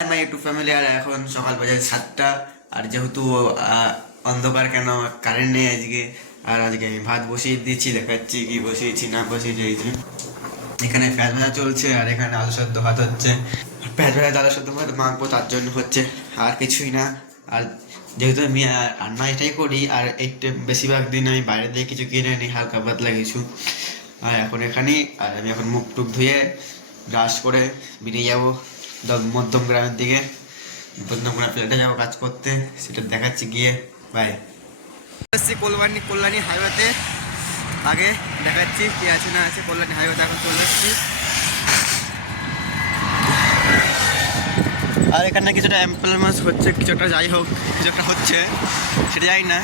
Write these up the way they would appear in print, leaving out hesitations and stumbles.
আমার YouTube family. আর এখন সকাল বাজে 7টা। আর যেহেতু অন্ধকার, কেন কারেন্ট নেই আজকে। আর আজকে আমি ভাত বসিয়ে দিচ্ছি, দেখাচ্ছি কি বসিয়েছি না বসিয়েছি। এই যে এখানে পেঁয়াজ ভাজা চলছে, আর এখানে আলু সেদ্ধ ভাত হচ্ছে। পেঁয়াজ ভাজা আলু সেদ্ধ ভাত মাখবো, তার জন্য হচ্ছে, আর কিছুই না। আর যেহেতু আমি রান্না এটাই করি, আর এইটা বেশিরভাগ দিন আমি বাইরে দিয়ে কিছু কিনে নিই, হালকা পাতলা কিছু। আর এখন এখানেই, আর আমি এখন মুখ টুক ধুয়ে ব্রাশ করে বেরিয়ে যাবো মধ্যম গ্রামের দিকে। মধ্যম গ্রাম ফ্ল্যাটে যাবো কাজ করতে, সেটা দেখাচ্ছি গিয়ে। বাই। এসছি কল্যাণী হাইওয়েতে। আগে দেখাচ্ছি কি আছে না আছে। কল্যাণী হাইওয়েতে এখন চলে এসেছি। আর এখানে কিছুটা অ্যাম্পেলমেন্স হচ্ছে, কিছু একটা যাই হোক, কিছু একটা হচ্ছে, সেটা যাই না।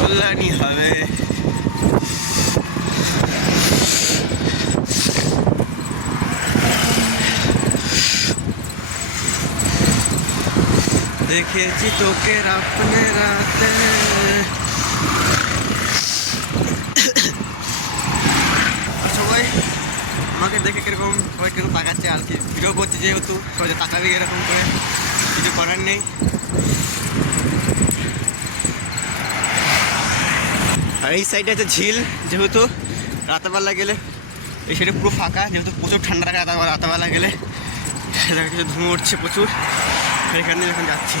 কল্যাণী হবে। দেখেছি তোকে রাতে রাতে। সবাই আমাকে দেখে কিরকম, সবাই কিরকম তাকাচ্ছে আর কি। ভিডিও করছে যেহেতু সবাই তাকাবে এরকম করে, কিছু করার নেই। আর এই সাইডে আছে ঝিল, যেহেতু রাতেবেলা গেলে এই সাইডে পুরো ফাঁকা, যেহেতু প্রচুর ঠান্ডা লাগে রাতেবেলা গেলে। কিছু ধুঁয়ো উঠছে প্রচুর, এখানে যখন যাচ্ছি।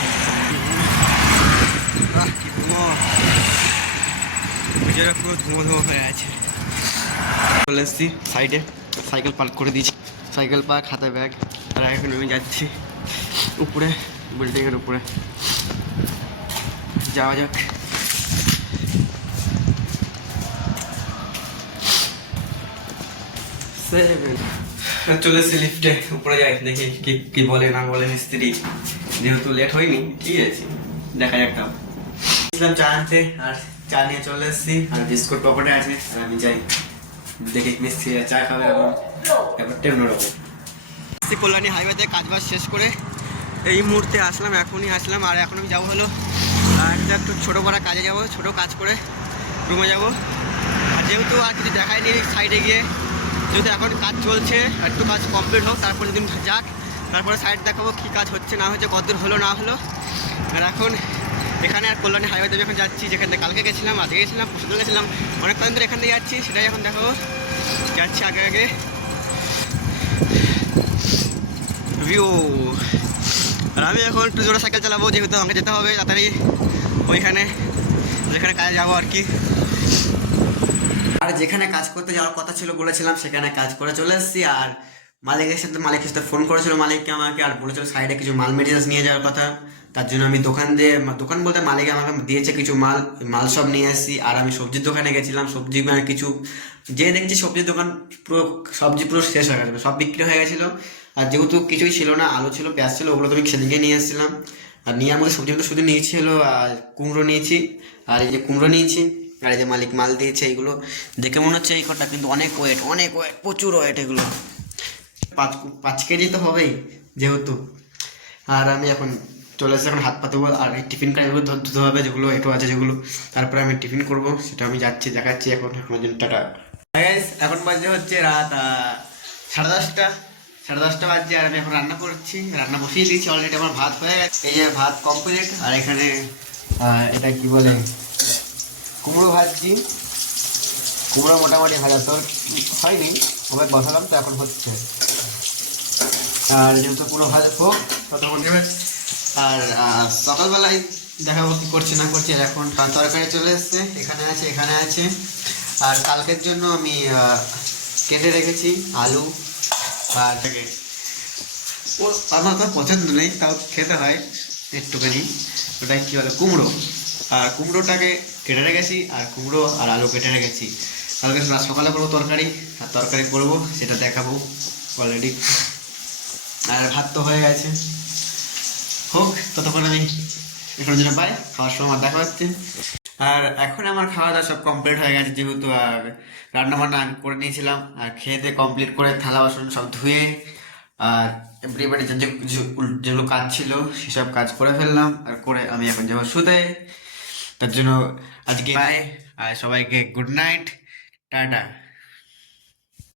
কি ধুঁয়ো, নিজেরা পুরো ধুঁয়ো হয়ে আছে। চলে এসেছি সাইডে, সাইকেল পার্ক করে দিয়েছি। সাইকেল পার্ক, হাতে ব্যাগ। আর এখন আমি যাচ্ছি উপরে, বিল্ডিংয়ের উপরে। যাওয়া যাক। চলে এসেছি লিফটে, উপরে যাই, দেখি কি বলে না বলে মিস্ত্রি। যেহেতু লেট হয়নি, ঠিক আছে, দেখা যাক। তাও চা আনতে, আর চা নিয়ে চলে এসেছি। আর বিস্কুট পকেটে আছে, আর আমি যাই দেখি মিস্ত্রি চা খাবে। এখন ব্যাপারটা অন্যরকম। কল্যাণী হাইওয়েতে কাজ বাজ শেষ করে এই মুহূর্তে আসলাম, এখনই আসলাম। আর এখন আমি যাবো হলো একটা একটু ছোটো পাড়া কাজে যাবো, ছোটো কাজ করে রুমে যাবো। আর যেহেতু আর কিছু দেখায়নি সাইডে গিয়ে, যেহেতু এখন কাজ চলছে, একটু কাজ কমপ্লিট হোক, তারপরে যদি যাক, তারপরে সাইড দেখাবো কী কাজ হচ্ছে না হচ্ছে, কতদূর হলো না হলো। আর এখন এখানে আর কল্যাণী হাইওয়েতে যখন যাচ্ছি, যেখান থেকে কালকে গেছিলাম, আজকে গেছিলাম, পরশু গেছিলাম, অনেক কদিন ধরে এখান থেকে যাচ্ছি, সেটাই এখন দেখাবো। যাচ্ছি আগে আগে ভিউ। আর আমি এখন একটু জোরে সাইকেল চালাবো, যেহেতু আমাকে যেতে হবে তাড়াতাড়ি ওইখানে, যেখানে কাজে যাবো আর কি। আর যেখানে কাজ করতে যাওয়ার কথা ছিল বলেছিলাম, সেখানে কাজ করে চলে এসেছি। আর মালিকের সাথে ফোন করেছিল মালিককে আমাকে, আর বলেছিল সাইডে কিছু মাল মেটেরিয়ালস নিয়ে যাওয়ার কথা। তার জন্য আমি দোকান বলতে মালিক আমাকে দিয়েছে কিছু মাল সব নিয়ে এসেছি। আর আমি সবজির দোকানে গেছিলাম, সবজি মানে কিছু, যে দেখছি সবজির দোকান পুরো, সবজি পুরো শেষ হয়ে গেছিলো, সব বিক্রি হয়ে গেছিলো। আর যেহেতু কিছুই ছিল না, আলু ছিল, পেঁয়াজ ছিল, ওগুলো তো আমি সেদিকে নিয়ে এসেছিলাম। আর নিয়ে মধ্যে সবজিগুলো শুধু নিয়েছিল, আর কুমড়ো নিয়েছি, আর এই যে কুমড়ো নিয়েছি, আর এই যে মালিক মাল দিয়েছে। এইগুলো দেখে মনে হচ্ছে এই কটা কিন্তু অনেক ওয়েট, প্রচুর ওয়েট এগুলো। 5 কেজি তো হবেই যেহেতু। আর আমি এখন চলে এসেছি, এখন হাত পা ধোবো। আর এই টিফিন কাজগুলো ধুতে হবে, যেগুলো একটু আছে যেগুলো, তারপরে আমি টিফিন করব, সেটা আমি যাচ্ছি, দেখাচ্ছি। এখনের জন্য টাটা। এখন বাজে হচ্ছে রাত 10:30। 10:30 বাজছে, আর আমি এখন রান্না করছি, রান্না বসিয়ে দিয়েছি অলরেডি। আমার ভাত হয়ে গেছে, এই যে ভাত কমপ্লিট। আর এখানে এটা কি বলে, কুমড়ো ভাজছি। কুমড়ো মোটামুটি ভাজা তো হয়নি, ওকে বসালাম, তো এখন হচ্ছে। আর যেহেতু পুরো ভাজা হোক ততক্ষণ নেবে। আর সকালবেলায় দেখাবো কি করছি না করছি। আর এখন তরকারি চলে এসছে, এখানে আছে। আর কালকের জন্য আমি কেটে রেখেছি আলু। আর আমার তো পছন্দ নেই, তাও খেতে হয় একটুখানি। ওটাই কী বলে, কুমড়ো। আর কুমড়োটাকে কেটে রেখেছি, আর কুমড়ো আর আলু কেটে রেখেছি। কালকে সকালে করবো তরকারি, আর তরকারি করবো, সেটা দেখাবো অলরেডি। আর ভাত তো হয়ে গেছে, হোক ততক্ষণ। আমি এখানে জন্য পাই, খাওয়ার সময় আমার দেখা হচ্ছে। আর এখন আমার খাওয়া দাওয়া সব কমপ্লিট হয়ে গেছে, যেহেতু আর রান্না বান্না আমি করে নিয়েছিলাম। আর খেয়ে দিয়ে কমপ্লিট করে থালা বাসন সব ধুয়ে, আর এভরিবাডি যেগুলো কাজ ছিল সেসব কাজ করে ফেললাম। আর করে আমি এখন যাবো শুতে। তার জন্য আজকে বাই, আর সবাইকে গুড নাইট। টাটা।